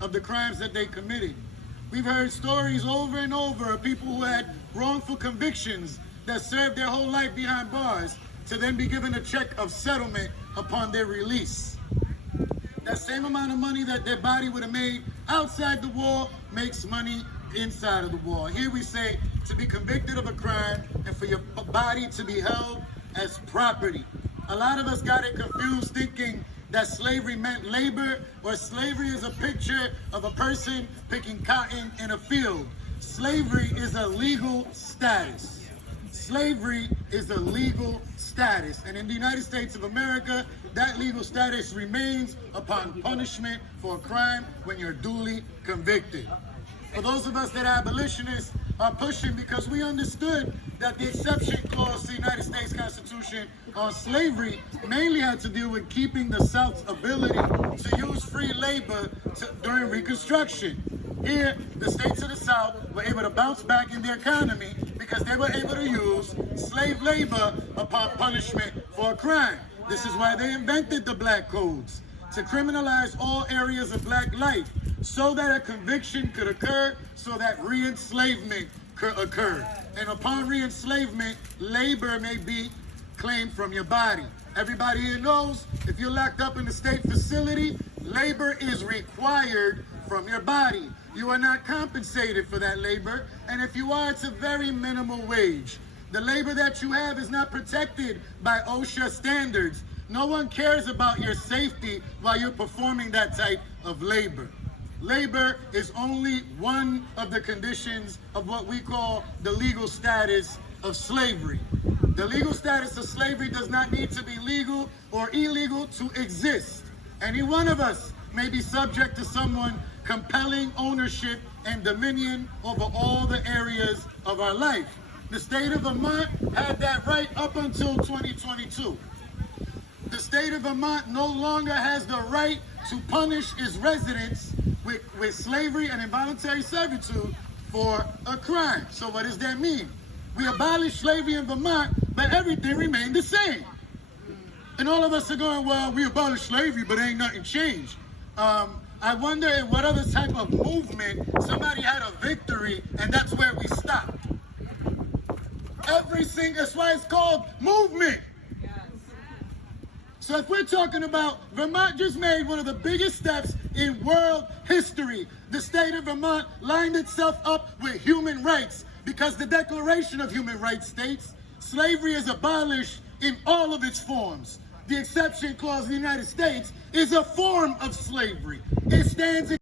of the crimes that they committed. We've heard stories over and over of people who had wrongful convictions that served their whole life behind bars to then be given a check of settlement upon their release. That same amount of money that their body would have made outside the wall makes money inside of the wall. Here we say to be convicted of a crime and for your body to be held as property. A lot of us got it confused thinking that slavery meant labor, or slavery is a picture of a person picking cotton in a field. Slavery is a legal status. Slavery is a legal status. And in the United States of America, that legal status remains upon punishment for a crime when you're duly convicted. For those of us that are abolitionists are pushing because we understood that the exception clause to the United States Constitution on slavery mainly had to deal with keeping the South's ability to use free labor during Reconstruction. Here, the states of the South were able to bounce back in their economy because they were able to use slave labor upon punishment for a crime. This is why they invented the black codes, to criminalize all areas of black life so that a conviction could occur, so that re-enslavement could occur. And upon re-enslavement, labor may be claimed from your body. Everybody here knows if you're locked up in a state facility, labor is required from your body. You are not compensated for that labor, and if you are, it's a very minimal wage. The labor that you have is not protected by OSHA standards. No one cares about your safety while you're performing that type of labor. Labor is only one of the conditions of what we call the legal status of slavery. The legal status of slavery does not need to be legal or illegal to exist. Any one of us may be subject to someone compelling ownership and dominion over all the areas of our life. The state of Vermont had that right up until 2022. The state of Vermont no longer has the right to punish its residents with slavery and involuntary servitude for a crime. So what does that mean? We abolished slavery in Vermont, but everything remained the same. And all of us are going, well, we abolished slavery, but ain't nothing changed. I wonder in what other type of movement somebody had a victory and that's where we stopped. That's why it's called movement. So if we're talking about Vermont just made one of the biggest steps in world history. The state of Vermont lined itself up with human rights because the Declaration of Human Rights states slavery is abolished in all of its forms. The exception clause in the United States is a form of slavery. It stands